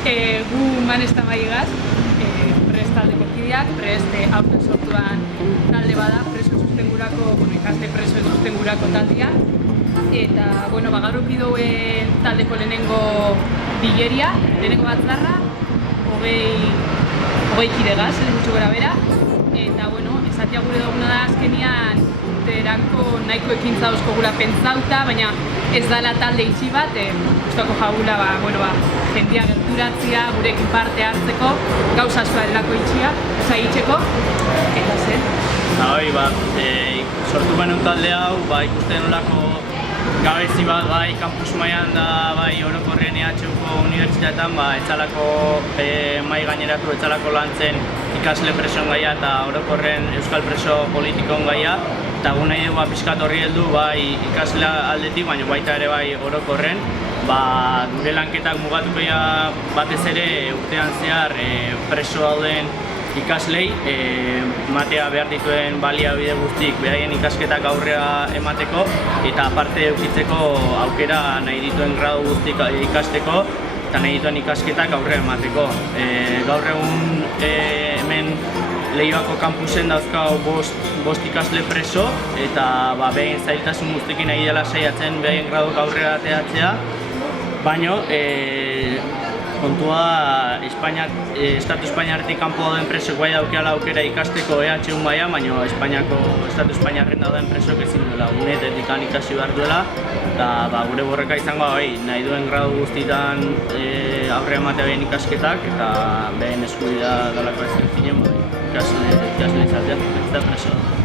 Gu manesta maigaz, prest taldeko kideak, prest aurten sortuan talde bada, preso sustengurako, ikasle presoen sustengurako taldea. Eta, gaur eduki duen taldeko lehenengo bileria, lehenengo batzarra, 20 kidegaz, gutxi gora bera. Eta, esatia gure duguna da azkenian urterako nahiko ekintza dauzkogula pentsauta, baina ez dela talde itxi bat, gustoko jagula, jendia gerturatzea, gurekin parte hartzeko, gauza asko delako itxia, itxeko, eta zen. Sortu genuen talde hau, ikusten nolako gabezi bat, kampus mailan da, orokorrean EHUko unibertsitatean, etzalako mai gaineratu, etzalako lantzen ikasle presoen gaia eta orokorren euskal preso politikon gaia. Eta gu nahi dugu pixkat horri heldu ikasle aldetik, baina baita ere orokorren. Gure lanketak mugatuko batez ere urtean zehar preso dauden ikaslei matea behar dituen baliabide guztik beraien ikasketak aurrera emateko eta aparte edukitzeko aukera nahi dituen gradu guztik ikasteko eta nahi dituen ikasketak aurrera emateko. Gaur egun hemen Leioako kampusen dauzkau bost ikasle preso eta behin zailtasun guztiekin nahi dela saiatzen beraien graduk aurrera ateratzea, baina kontua Estatu Espainiarretik kanpo dauden presok bai daukeala aukera ikasteko EHU mailan, baina Estatu Espainiarren dauden presok ezin duela unetetik ikasi behar duela. Eta gure borreka izango nahi duen gradu guztietan aurrera ematea behen ikasketak eta behen eskubidea dalako ezin zinen ikasle izatea, ez da preso.